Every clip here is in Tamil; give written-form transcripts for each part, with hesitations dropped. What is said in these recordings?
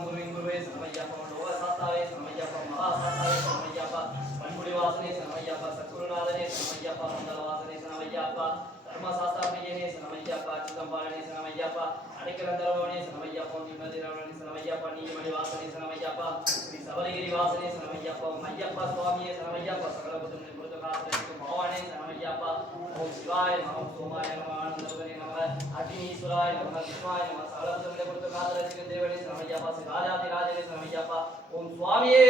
ஓம் குருவின் குருவே சரணமையப்பா லோக சாஸ்தாவே சரணமையப்பா மகா சாஸ்தாவே சரணமையப்பா பண்புடி வாசனே சரணமையப்பா சத்குருநாதனே சரணமையப்பா மண்டல வாசனே சரணமையப்பா தர்ம சாஸ்தாபிரியனே சரணமையப்பா சிதம்பாலனே சரணமையப்பா அடைக்கலந்தரவனே சரணமையப்பா நிம்மதிரவனே சரணமையப்பா நீதிமணி வாசனே சரணமையப்பா ஸ்ரீ சபரிகிரி வாசனே சரணமையப்பா ஐயப்பா சுவாமியே சரணமையப்பா சகல புத்தம் புத்த காசனைக்கும் பவானே சரணமையப்பா ஓம் சிவாய நம சோமாய நம ஆனந்தவனே நம அக்னீஸ்வராய நம விஷ்வாய நம சகல புத்தம் புத்த காசனைக்கும் தேவனே சரணமையப்பா ஸ்ரீ ராஜாதி ராஜனே சரணமையப்பா ஓம் சுவாமியே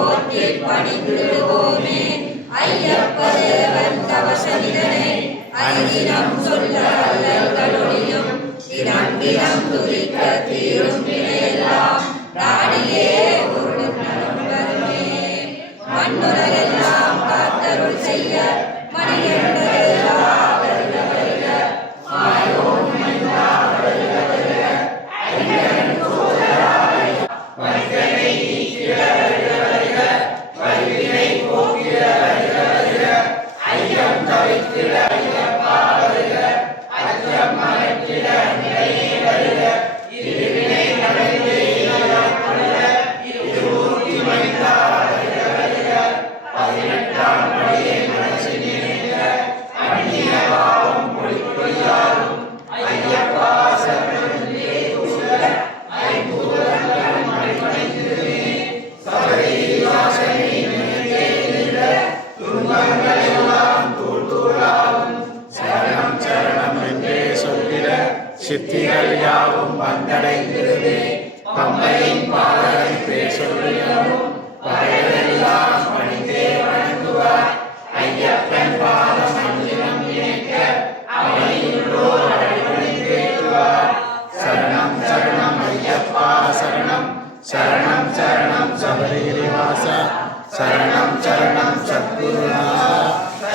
போற்றி பணிந்திடுவோமே. ஐயப்பதேவன் தவசனிதனை அரிதினம் சொல்ல அல்லல்களொழியும் தினம் துதிக்க தீரும் வினையெல்லாம் நாடியே உருளும் நலம் வருமே. மண்ணுலகெல்லாம் காத்தருள் செய்ய மணிகண்டதெல்லாம் வருக வருக மாயோன் மன்னா வருக வருக ஐயன் சோதராய் வஞ்சனை நீக்கிட வருக வருக வல்வினை போக்கிட வருக வருக ஐயம் தவித்திட ஐயப்பா வருக அச்சம் மறைத்திட நிறையே வருக இருவினை நடந்து இழப்பட இருமூர்த்தி மைந்தா வருக வருக 18ஆம் படியை மனசில் நினைக்க அந்நிய பாவம் பொழிப்பொழியாரும் ஐயப்பா சரணே கூட ஐம்பூதங்களும் அடிபணிந்திருமே. சபரிவாசனை நினைத்தே நின்ற துன்பங்கள் எல்லாம் தூள் தூளாகும். சரணம் சரணம் என்றே சொல்லிட சித்திகள் யாவும் வந்தடைந்திருமே. பம்பையின் பாலகன் பேசொல்லியமும் பகைகளெல்லாம் பணிந்தே வணங்குவார். ஐயப்பன் பாதம் அஞ்சினம் நினைக்க அவனியுள்ளோர் அடிபணிந்தேற்றுவார். சரணம் சரணம் ஐயப்பா சரணம் சரணம் சரணம் சபரிகிரிவாசா சரணம் சரணம் சத்குருநாதா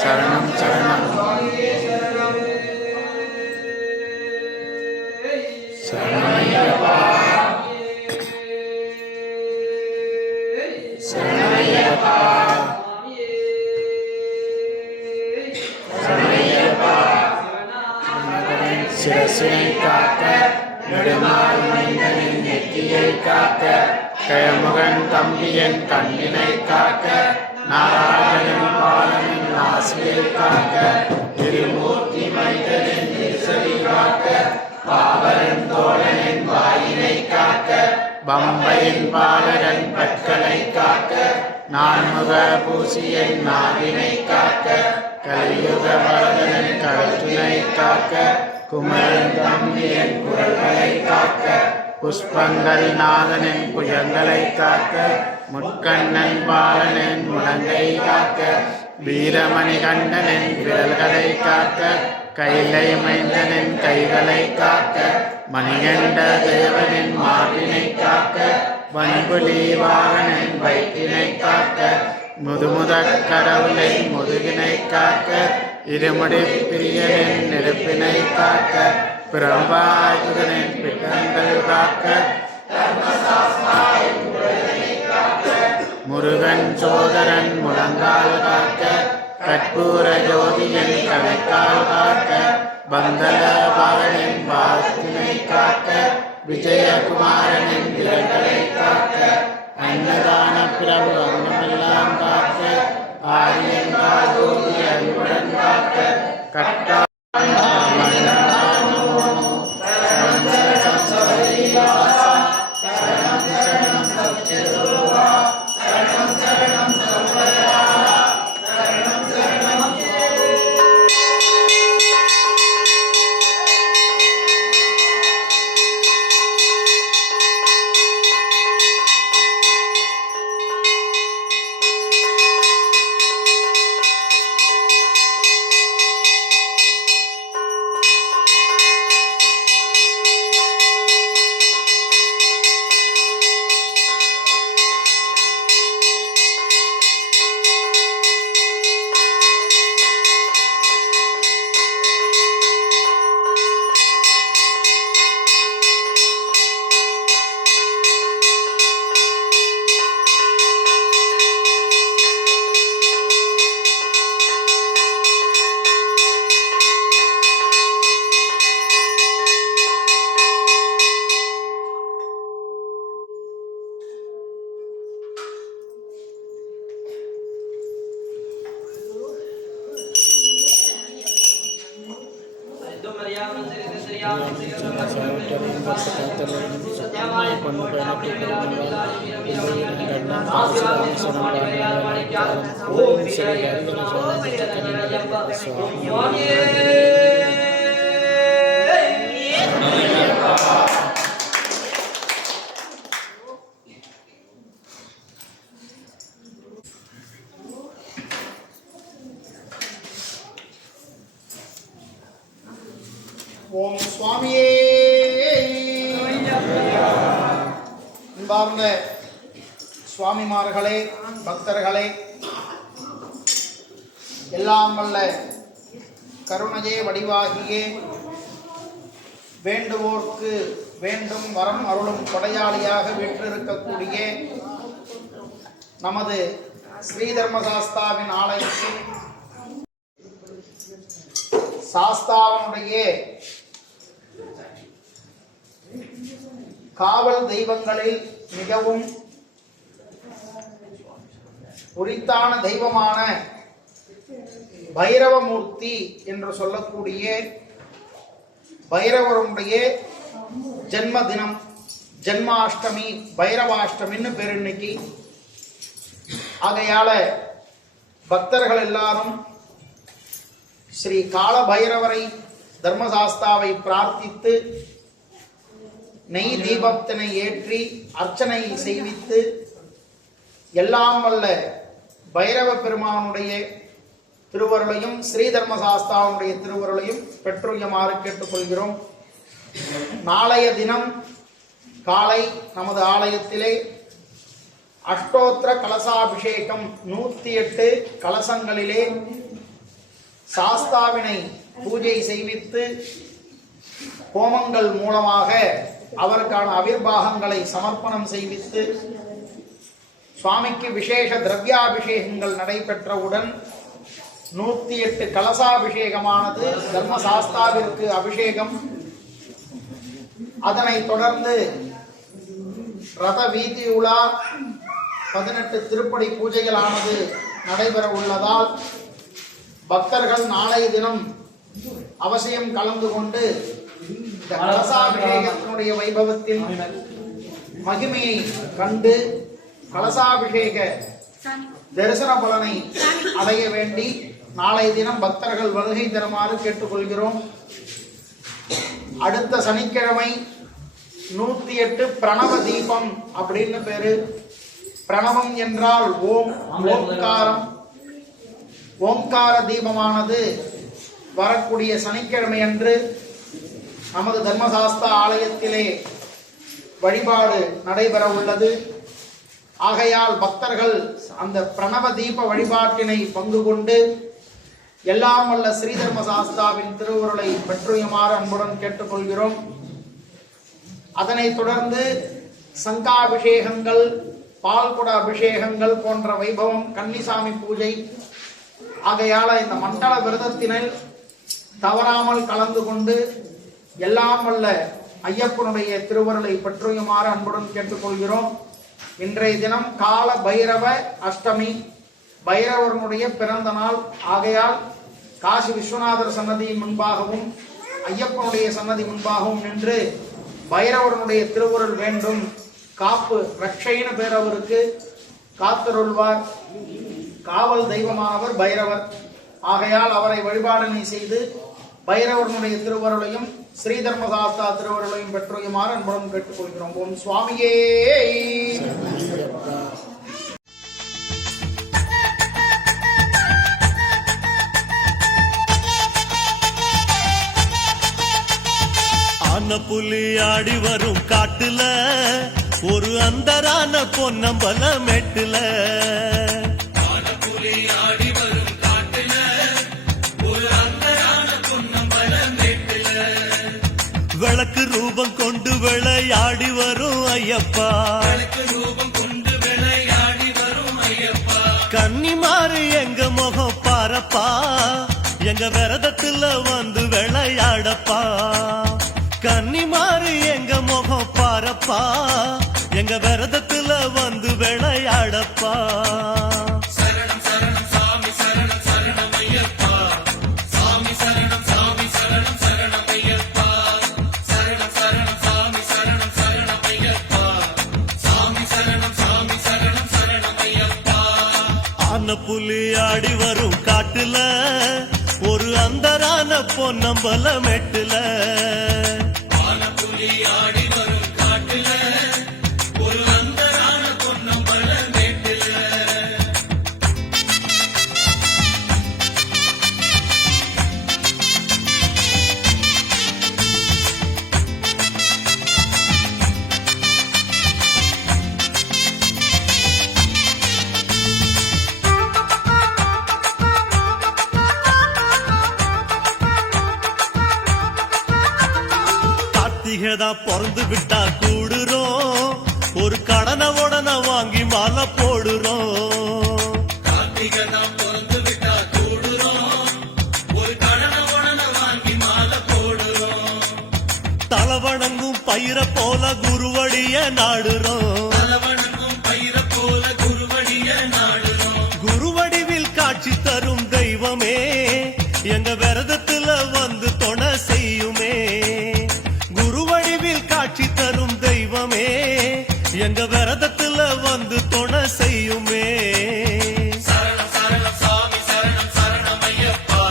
சரணம் சரணம் சரணமையப்பா சரணமையப்பா சரணமையப்பா சிரசினை காக்க நெடுமால் மைந்தனின் நெற்றியை காக்க கயமுகன் தம்பியன் கண்ணினை காக்க நாராயணன் பாலனின் நாசியை காக்க திருமூர்த்தி மைந்தனின் நிர்சரி காக்க பாவரன் தோழனின் வாயினை காக்க பம்பையின் பாலகன் பற்களை காக்க நான்முக பூசியன் நாவினை காக்க கலியுக வரதனின் கழுத்தினை காக்க குமரன் தம்பியன் குரல்களை காக்க புஷ்பங்கள் நாதனின் புயங்களை காக்க முட்கண்ணன் பாலனின் முழங்கை காக்க வீரமணி கண்டனின் விரல்களை காக்க கைலை மைந்தனின் கைகளை காக்க மணிகண்ட தேவனின் மார்பினை காக்க வன்புலி வாகனின் வயிற்றினை காக்க முதுமுதற் கடவுளின் முதுகினை காக்க இருமுடி பிரியனின் நெருப்பினை காக்க பிரம்பாயுதனின் பிட்டங்கள் காக்க முருகன் சோதரன் முழங்கால் காக்க கற்பூர ஜோதியின் கலைக்கால் காக்க பந்தல பாகனின் பாத்தினை காக்க விஜயகுமாரனின் விரல்களை காக்க அன்னதான பிரபு அங்கமெல்லாம் காக்க ஆரியங்கால் ஜோதி அன்புடன் காக்க கட்டா ஓம் சுவாமியே. அன்பார்ந்த சுவாமிமார்களே, பக்தர்களே, எல்லாம் வல்ல கருணையே வடிவாகியே வேண்டுவோர்க்கு வேண்டும் வரம் அருளும் கொடையாளியாக வீற்றிருக்கக்கூடிய நமது ஸ்ரீ தர்மசாஸ்தாவின் ஆலயத்தில் சாஸ்தாவனுடைய காவல் தெய்வங்களில் மிகவும் உரித்தான தெய்வமான பைரவமூர்த்தி என்று சொல்லக்கூடிய பைரவருடைய ஜென்ம தினம், ஜென்மாஷ்டமி, பைரவாஷ்டமின்னு பேர் இன்னைக்கு. ஆகையால பக்தர்கள் எல்லாரும் ஸ்ரீ கால பைரவரை தர்மசாஸ்தாவை பிரார்த்தித்து நெய் தீபத்தினை ஏற்றி அர்ச்சனை செய்வித்து எல்லாம் வல்ல பைரவ பெருமானுடைய திருவருளையும் ஸ்ரீ தர்மசாஸ்தாவுடைய திருவருளையும் பெற்றுயமாறு கேட்டுக்கொள்கிறோம். நாளைய தினம் காலை நமது ஆலயத்திலே அஷ்டோத்திர கலசாபிஷேகம் 108 கலசங்களிலே சாஸ்தாவினை பூஜை செய்வித்து ஹோமங்கள் மூலமாக அவருக்கான அவிர்வாகங்களை சமர்ப்பணம் செய்வித்து சுவாமிக்கு விசேஷ திரவியாபிஷேகங்கள் நடைபெற்றவுடன் 108 கலசாபிஷேகமானது தர்மசாஸ்தாவிற்கு அபிஷேகம். அதனைத் தொடர்ந்து ரத வீதி உலா 18 திருப்படி பூஜைகளானது நடைபெற உள்ளதால் பக்தர்கள் நாளைய தினம் அவசியம் கலந்து கொண்டு இந்த கலசாபிஷேகத்தினுடைய வைபவத்தின் மகிமையை கண்டு கலசாபிஷேக தரிசன பலனை அடைய வேண்டி நாளைய தினம் பக்தர்கள் வருகை தருமாறு கேட்டுக்கொள்கிறோம். அடுத்த சனிக்கிழமை 108 பிரணவ தீபம் அப்படின்னு பேரு. பிரணவம் என்றால் ஓம், ஓம்காரம். ஓம்கார தீபமானது வரக்கூடிய சனிக்கிழமை அன்று நமது தர்மசாஸ்தா ஆலயத்திலே வழிபாடு நடைபெற உள்ளது. ஆகையால் பக்தர்கள் அந்த பிரணவ தீப வழிபாட்டினை பங்கு கொண்டு எல்லாம் வல்ல ஸ்ரீ தர்மசாஸ்தாவின் திருவுருளை பெற்றுயமாறு அன்புடன் கேட்டுக்கொள்கிறோம். அதனைத் தொடர்ந்து சங்காபிஷேகங்கள், பால்குட அபிஷேகங்கள் போன்ற வைபவம், கன்னிசாமி பூஜை. ஆகையால இந்த மண்டல விரதத்தினில் தவறாமல் கலந்து கொண்டு எல்லாம் வல்ல ஐயப்பனுடைய திருவருளை பெற்றுயுமாறு அன்புடன் கேட்டுக்கொள்கிறோம். இன்றைய தினம் கால பைரவ அஷ்டமி, பைரவனுடைய பிறந்த நாள். ஆகையால் காசி விஸ்வநாதர் சன்னதி முன்பாகவும் ஐயப்பனுடைய சன்னதி முன்பாகவும் நின்று பைரவனுடைய திருவுருள் வேண்டும், காப்பு ரட்சைன்னு பேர் அவருக்கு, காத்தருள்வார். காவல் தெய்வமானவர் பைரவர். ஆகையால் அவரை வழிபாடனை செய்து பைரவனுடைய திருவருளையும் ஸ்ரீ தர்மசாஸ்தா திருவருளையும் பெற்றுயுமாறு அன்புடன் கேட்டுக்கொள்கிறோம். ஓம் சுவாமியே. ஆன புலி ஆடி வரும் காட்டுல ஒரு அந்தரான பொன்னம்பல மெட்டுல, விளக்கு ரூபம் கொண்டு விளையாடி வரும் ஐயப்பா, கன்னிமாறு எங்க முகம் பாரப்பா, எங்க விரதத்துல வந்து விளையாடப்பா, கன்னிமாறு எங்க முகம் பாரப்பா, எங்க விரதத்துல வந்து விளையாடப்பா. புலி ஆடி வரும் காட்டுல ஒரு அந்தரான பொன்னம்பல மெட்டுல, புலி ஆடி வரும் காட்டுல ஒரு அந்தரான பொன்னம்பல மெட்டுல. தான் பிறந்து விட்டா கூடுறோம், ஒரு கடனை உடனே வாங்கி மாலை போடுறோம். கார்த்திகை தான் பிறந்து விட்டா கூடுறோம், ஒரு கடனை உடனே வாங்கி மாலை போடுறோம். தலை வணங்கும் பயிர போல குருவடிய நாடுறோம், தலவணங்கும் பயிர போல குருவடிய நாடுறோம். குருவடிவில் காட்சி தரும் தெய்வமே, எங்க விரதத்துல வந்து துணை செய்யுமே. குருவடிவில் காட்சி தரும் தெய்வமே, எங்க விரதத்துல வந்து துணை செய்யுமே. சரணம் சரணம் சாமி சரணம் சரணமையப்பா,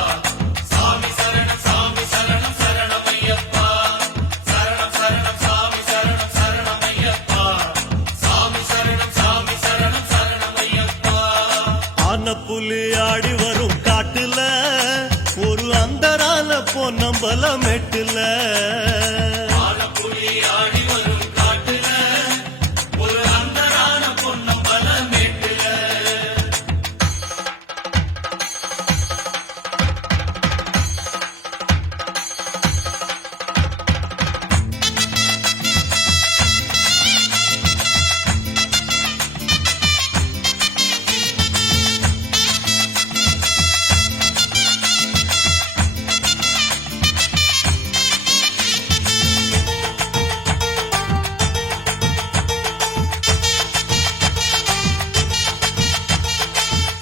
சாமி சரணம் சாமி சரணம் சரணமையப்பா. சரணம் சரணம் சாமி சரணம் சரணமையப்பா, சாமி சரணம் சாமி சரணம் சரணமையப்பா. ஆன புலி ஆடி வரும் காட்டுல, ஒரு அந்தரால பொன்னம்பல மெட்டுல. ஆன புலி ஆடி வரும் காட்டுல, ஒரு அந்தரால பொன்னம்பல மெட்டுல.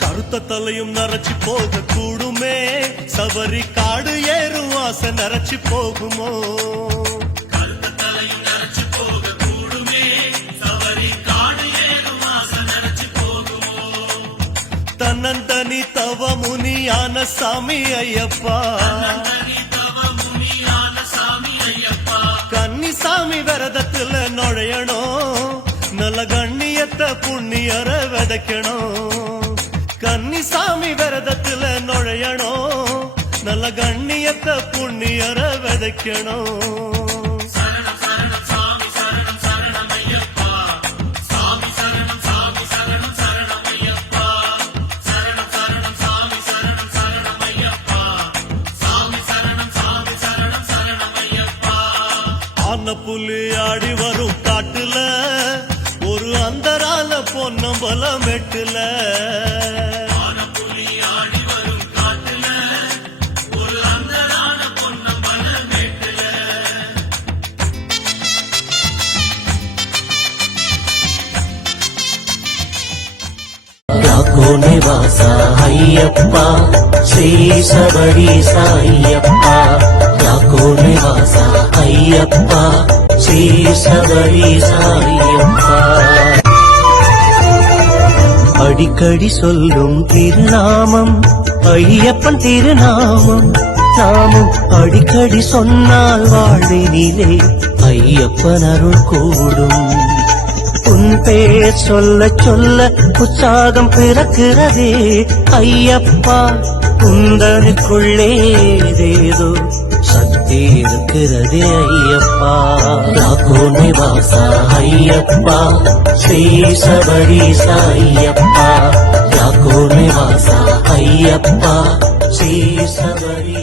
கருத்த தலையும் நரைச்சி போக கூடுமே, சபரி காடு ஏறும் ஆசை நரைச்சி போகுமோ. கருத்த தலையும் நரைச்சி போக கூடுமே, சபரி காடு ஏறும் ஆசை நரைச்சி போகுமோ. தன்னந்தனி தவ முனியான சாமி ஐயப்பா, கன்னிசாமி விரதத்துல நுழையணும், நல்ல கண்ணியத்தை புண்ணியர விதைக்கணும். கன்னிசாமி விரதத்துல நுழையணும், நல்ல கண்ணியத்தை புண்ணியர விதைக்கணும். சரணம் சரணம் சாமி சரணம் சரணமையப்பா, சாமி சரணம் சாமி சரணம் சரணமையப்பா. சரணம் சரணம் சாமி சரணம் சரணமையப்பா, சாமி சரணம் சாமி சரணம் சரணமையப்பா. ஆன புலி ஆடி வரும் காட்டுல, ஒரு அந்தரால பொன்னம்பல மெட்டுல. ಯಾಕೋ ನಿವಾಸ ಅಯ್ಯಪ್ಪ ಶ್ರೀ ಶಬರೀಶ ಅಯ್ಯಪ್ಪ. ಯಾಕೋ ನಿವಾಸ ಅಯ್ಯಪ್ಪ ಶ್ರೀ ಶಬರೀಶ அய்யப்பா. அடிக்கடி சொல்லும் திருநாமம் ஐயப்பன் திருநாமம், நாமும் அடிக்கடி சொன்னால் வாழ்வினிலே ஐயப்பன் அருள் கூடும். உன் பேர் சொல்ல சொல்ல உற்சாகம் பிறக்கிறதே ஐயப்பா, குந்தனுக்குள்ளே ஏதேதோ சக்தி இருக்கிறதே ஐயப்பா. யாக்கோ நிவாச ஐயப்பா ஸ்ரீ சபரீச ஐயப்பா. யாக்கோ நிவாச ஐயப்பா ஸ்ரீ சபரி